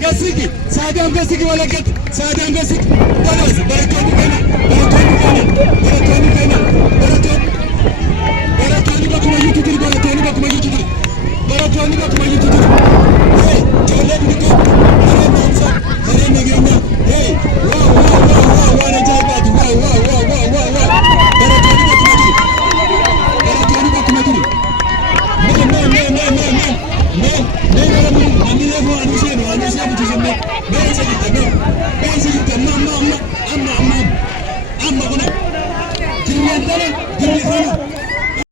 Gasiki, Sadam Gasiki walagat, Sadam Gasiki, Baras, Baratoni Kana, Baratoni Kana, Baratoni Kana, Baratoni Bakuma Yuturi, Baratoni Bakuma Yuturi, Baratoni Bakuma Yuturi. Hey, Jolet Nico, Hare Mansa, Hare Nagina, hey, wow, what a jabbat, wow, Baratoni Bakuma Yuturi, Baratoni Bakuma Yuturi. No.